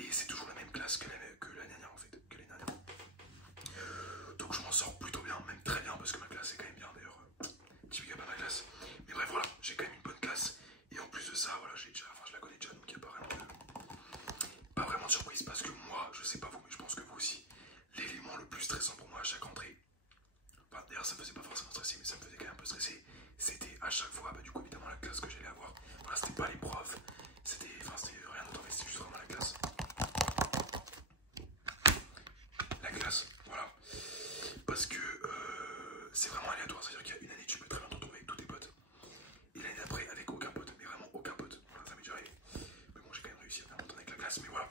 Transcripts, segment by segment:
Et c'est toujours la même classe que l'année dernière en fait. Donc je m'en sors plutôt bien, même très bien, parce que ma classe est quand même bien d'ailleurs. Petit big up à ma classe. Mais bref, voilà, j'ai quand même une bonne classe. Et en plus de ça, voilà, je la connais déjà, donc il n'y a pas vraiment de surprise. Parce que moi, je sais pas vous, mais je pense que vous aussi, l'élément le plus stressant pour moi à chaque rentrée, enfin, d'ailleurs ça me faisait pas forcément stresser, mais ça me faisait quand même un peu stresser, c'était à chaque fois, du coup évidemment la classe que j'allais avoir. Voilà, c'était pas les profs, c'était rien d'autre, mais c'était juste vraiment la classe. La classe, voilà. Parce que c'est vraiment aléatoire, c'est-à-dire qu'il y a une année tu peux très bien te retrouver avec tous tes potes. Et l'année d'après avec aucun pote, mais vraiment aucun pote. Voilà, ça m'est déjà arrivé. Mais bon, j'ai quand même réussi à bien m'entendre avec la classe, mais voilà.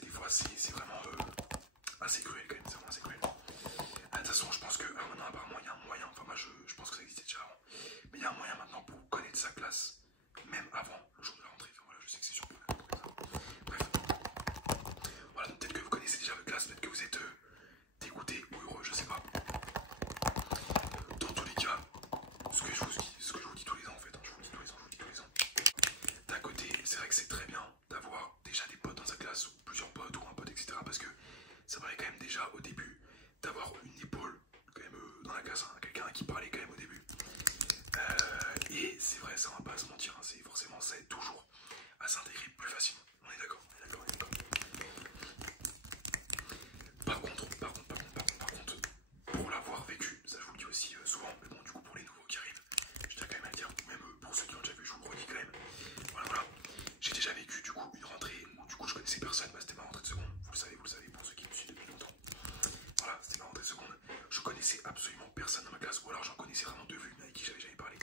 Des fois c'est vraiment assez cruel quand même, c'est vraiment assez cruel. De toute façon, je pense que maintenant apparemment il y a un moyen, enfin moi je pense que ça existait déjà avant, mais il y a un moyen maintenant pour connaître sa classe, même avant le jour de la rentrée. Enfin, voilà, je sais que c'est surprenant de trouver ça. Bref, voilà, donc peut-être que vous connaissez déjà votre classe, peut-être que vous êtes dégoûté ou heureux, je sais pas. Dans tous les cas, ce que je vous dis tous les ans en fait, hein, je vous dis tous les ans. D'un côté, c'est vrai que c'est très bien d'avoir déjà des potes dans sa classe, ou plusieurs potes, ou un pote, etc. Parce que ça paraît quand même déjà au début d'avoir une épaule quand même dans la classe, hein, quelqu'un qui parlait quand même au début. Et c'est vrai, ça on va pas se mentir, hein, c'est forcément ça aide toujours à s'intégrer plus facilement. On est d'accord, on est d'accord, on est d'accord. Par contre, pour l'avoir vécu, ça je vous le dis aussi souvent, mais bon du coup pour les nouveaux qui arrivent, je tiens quand même à le dire, ou même pour ceux qui l'ont déjà vu, je vous le redis quand même. Voilà. J'ai déjà vécu du coup une rentrée où du coup je connaissais personne, c'était ma rentrée de seconde, vous le savez pour ceux qui me suivent depuis longtemps. Voilà, c'était ma rentrée de seconde, je connaissais absolument personne dans ma classe, ou alors j'en connaissais vraiment deux vues, mais avec qui j'avais jamais parlé.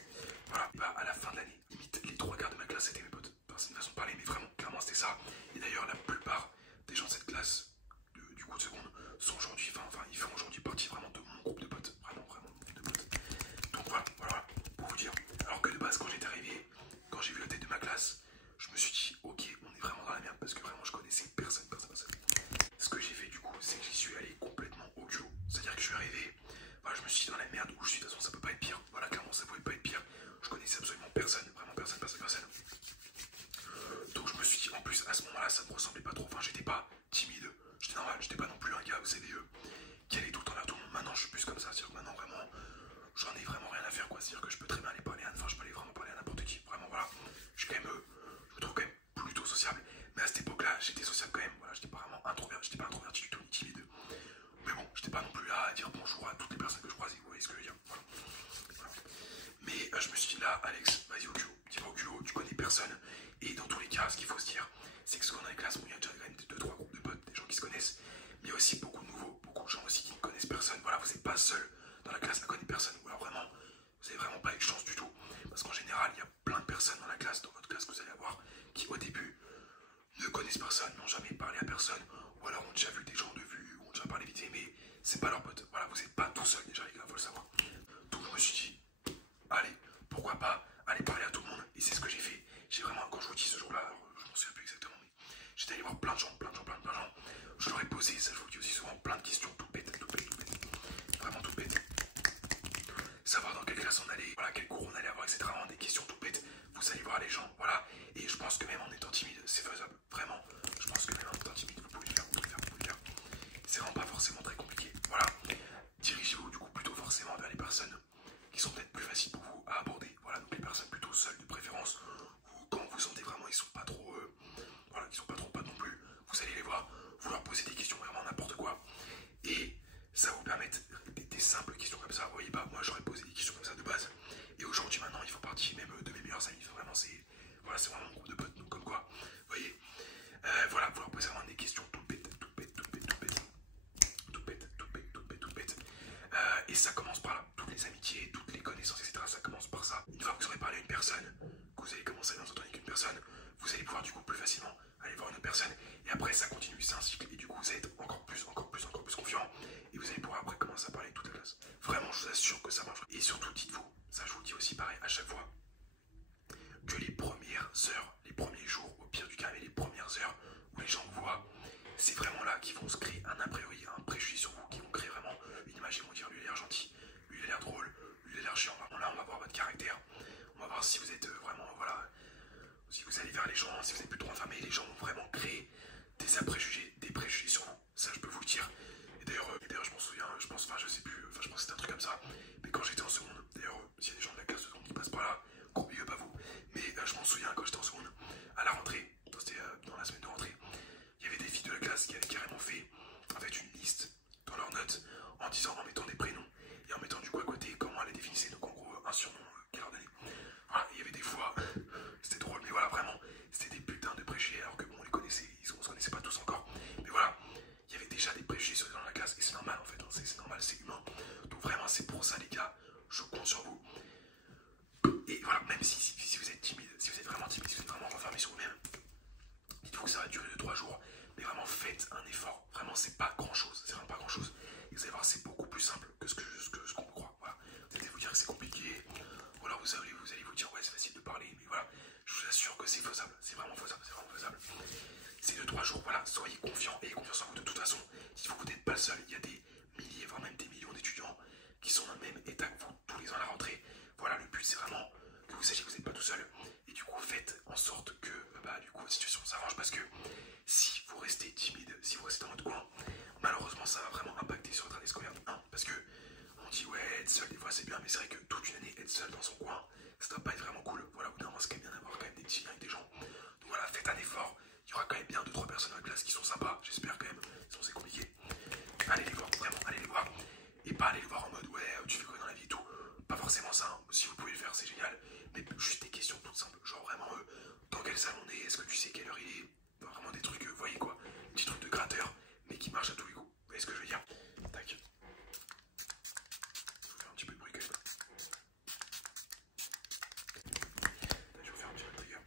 Voilà, et bah à la fin de l'année, limite les trois quarts de ma classe étaient mes potes. Enfin, c'est une façon de parler, mais vraiment, clairement c'était ça. Et d'ailleurs la plupart des gens de cette classe, du coup de seconde, sont aujourd'hui, ils font aujourd'hui partie vraiment de mon groupe de potes. Vraiment mon groupe de potes. Donc voilà, pour vous dire. Alors que de base quand j'étais arrivé, quand j'ai vu la tête de ma classe, je me suis dit ok, on est vraiment dans la merde parce que vraiment je connaissais personne. Ce que j'ai fait du coup, c'est que j'y suis allé complètement au culot. C'est-à-dire que je suis arrivé, voilà, je me suis dit dans la merde où je suis, de toute façon ça peut pas être pire. Voilà, clairement ça pouvait pas être pire. Je connaissais absolument personne, vraiment personne. Donc je me suis dit, en plus à ce moment-là ça me ressemblait pas trop, enfin j'étais pas timide, j'étais normal, j'étais pas non plus un gars, vous savez, qui allait tout le temps vers tout le monde. Maintenant je suis plus comme ça, c'est-à-dire que maintenant vraiment, j'en ai vraiment rien à faire quoi, c'est-à-dire que je peux très bien aller parler je peux aller vraiment parler à n'importe qui, vraiment voilà. Je suis quand même, je me trouve quand même plutôt sociable, mais à cette époque-là j'étais sociable quand même, voilà, j'étais pas vraiment introverti, j'étais pas introverti du tout ni timide. Mais bon, j'étais pas non plus là à dire bonjour à toutes les personnes que je croisais, vous voyez ce que je veux dire, voilà. Mais je me suis dit là, Alex, vas-y au culot, tu vas au culot, tu connais personne. Et dans tous les cas, ce qu'il faut se dire, c'est que ce qu'on a dans les classes, il y a déjà quand même 2-3 groupes de potes, des gens qui se connaissent, mais il y a aussi beaucoup de nouveaux, beaucoup de gens aussi qui ne connaissent personne. Voilà, vous n'êtes pas seul dans la classe à connaître personne. Ou alors vraiment, vous n'avez vraiment pas eu de chance du tout. Parce qu'en général, il y a plein de personnes dans la classe, dans votre classe que vous allez avoir, qui au début ne connaissent personne, n'ont jamais parlé à personne, ou alors ont déjà vu des gens de vue, ont déjà parlé vite fait, mais c'est pas leur pote. Voilà, vous n'êtes pas tout seul déjà les gars, faut le savoir. Donc je me suis dit, allez, pourquoi pas aller parler à tout le monde. Et c'est ce que j'ai fait. J'ai vraiment, quand je vous dis ce jour-là, je m'en souviens plus exactement, mais j'étais allé voir plein de gens. Je leur ai posé, ça je vous le dis aussi souvent, plein de questions toutes bêtes. Vraiment toutes bêtes. Savoir dans quelle classe on allait, voilà, quel cours on allait avoir, etc. Vraiment des questions toutes bêtes. Vous allez voir les gens, voilà. Et je pense que même en étant timide, c'est faisable. Vraiment. Je pense que même en étant timide, vous pouvez le faire, C'est vraiment pas forcément très compliqué. Voilà. Dirigez-vous du coup plutôt forcément vers les personnes qui sont peut-être plus faciles pour vous à aborder. Voilà, donc les personnes plutôt seules de préférence, ou quand vous sentez vraiment ils sont pas trop, voilà, ils sont pas trop potes non plus, vous allez les voir, vous leur posez des questions vraiment n'importe quoi, et ça va vous permettre des simples questions comme ça. Vous voyez, moi j'aurais posé des questions comme ça de base, et aujourd'hui maintenant ils font partie même de mes meilleurs amis. Vraiment c'est vraiment mon groupe de potes, donc comme quoi, vous voyez, voilà, vous leur posez vraiment des questions toutes bêtes. Et ça commence par là, toutes les amitiés, toutes les connaissances, etc. Ça commence par ça. Une fois que vous aurez parlé à une personne, que vous allez commencer à s'entendre avec une personne, vous allez pouvoir du coup plus facilement aller voir une autre personne. Et après ça continue, c'est un cycle. Et du coup vous allez être encore plus confiant. Et vous allez pouvoir après commencer à parler avec toute la classe. Vraiment, je vous assure que ça marche. Et surtout, dites-vous, ça je vous le dis aussi pareil à chaque fois, que les premières heures, les premiers jours, au pire du cas, mais les premières heures où les gens vous voient, c'est vraiment là qu'ils vont se créer un a priori, un préjugé sur vous, qui vont créer vraiment une image. Ils vont dire lui il a l'air gentil, lui il a l'air drôle, lui il a l'air chiant. Là on va voir votre caractère, on va voir si vous êtes vraiment, voilà, si vous allez vers les gens, si vous êtes plutôt enfermé. Les gens vont vraiment créer des a priori assez timide, si vous restez dans votre coin, malheureusement ça va vraiment impacter sur votre année scolaire. Parce que on dit ouais, être seul des fois c'est bien, mais c'est vrai que toute une année être seul dans son coin, ça doit pas être vraiment cool. Voilà, au bout d'un moment c'est quand même bien d'avoir quand même des petits liens avec des gens. Donc voilà, faites un effort. Il y aura quand même bien 2-3 personnes dans la classe qui sont sympas, j'espère quand même, sinon c'est compliqué. Allez les voir, vraiment, allez les voir. Et pas aller les voir en mode ouais, tu fais quoi dans la vie et tout. Pas forcément ça, hein. Si vous pouvez le faire c'est génial. Mais juste des questions toutes simples, genre vraiment dans quel salon on est, est-ce que tu sais quelle heure il est. Enfin, vraiment des trucs, vous voyez quoi, petits trucs de gratteur, mais qui marchent à tous les coups. Vous voyez ce que je veux dire? Tac. Je vais vous faire un petit peu de bruit quand même. Tac, je vais vous faire un petit peu de trigger.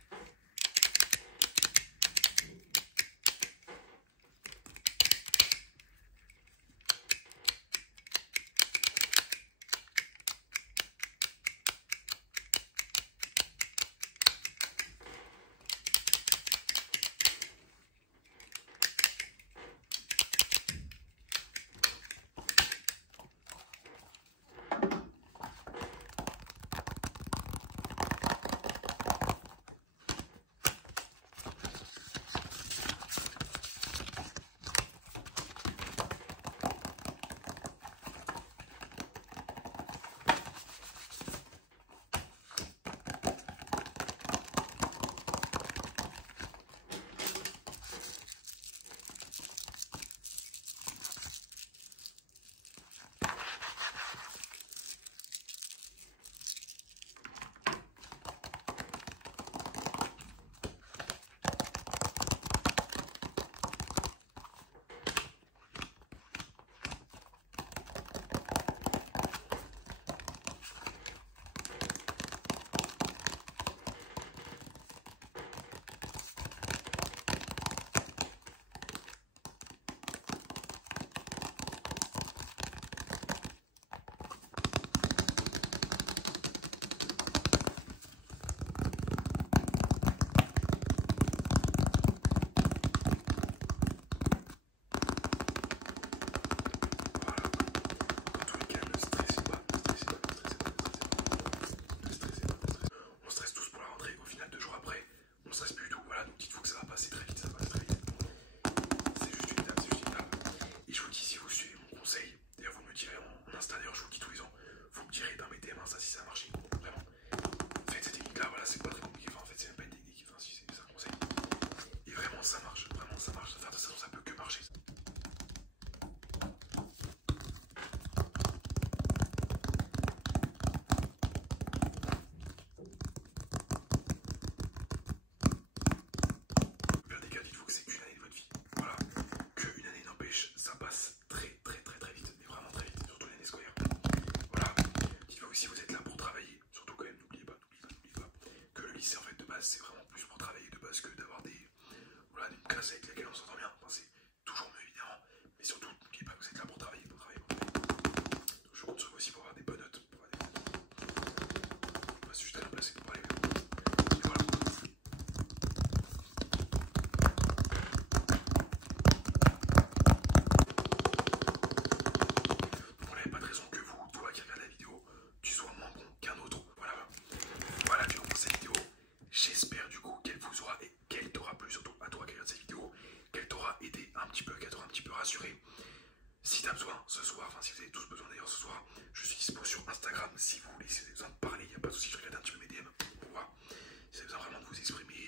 On stresse tous pour la rentrée, au final 2 jours après, on stresse plus du tout. Voilà, donc dites-vous que ça va passer très vite, ça va passer très vite. C'est juste une étape, c'est juste une étape. Et je vous dis, si vous suivez mon conseil, d'ailleurs vous me direz en Insta, d'ailleurs je vous le dis tous les ans, vous me direz dans mes DM Insta si ça a marché, vraiment. Faites cette technique là, voilà, c'est pas très compliqué, enfin en fait c'est même pas une technique, enfin si c'est un conseil. Et vraiment ça marche, faire de toute façon ça peut que marcher. Pire des cas, dites-vous que c'est qu'une année de votre vie. Voilà, qu'une année n'empêche, ça passe très vite, mais vraiment très vite, surtout l'année scolaire. Voilà, dites-vous que si vous êtes là pour travailler, surtout quand même, n'oubliez pas que le lycée en fait de base c'est vraiment plus pour travailler de base que d'avoir voilà, une classe avec laquelle on s'entend bien. Enfin, c'est toujours mieux évidemment, mais surtout n'oubliez pas que vous êtes là pour travailler, Donc, je compte sur vous aussi pour avoir des bonnes notes, pour avoir des... Bah, c'est juste à la place pour aller. Et voilà. Donc on n'avait pas de raison que vous, toi qui regardes la vidéo, tu sois moins bon qu'un autre. Voilà du coup pour cette vidéo. J'espère du coup qu'elle vous aura et qu'elle t'aura plu, surtout à toi qui regarde cette vidéo, qu'elle t'aura aidé un petit peu, qu'elle t'aura un petit peu rassuré. Si t'as besoin ce soir, enfin si vous avez tous besoin d'ailleurs ce soir, je suis dispo sur Instagram si vous voulez, si vous avez besoin de parler, il n'y a pas de souci, je regarde un petit peu mes DM pour voir si vous avez besoin vraiment de vous exprimer